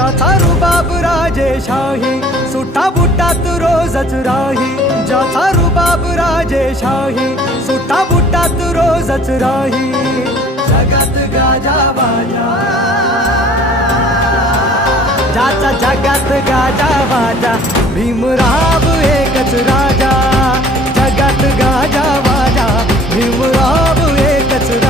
ज्याचा रुबाब राजेशाही, सुट्टा बुट्टात रोजच राही. ज्याचा रुबाब राजेशाही, सुट्टा बुट्टात रोजच राही. जगात गाजा वाजा, ज्याचा जगात गाजा वाजा, भीमराव एकच राजा. जगात गाजा वाजा, भीमराव एकच राजा.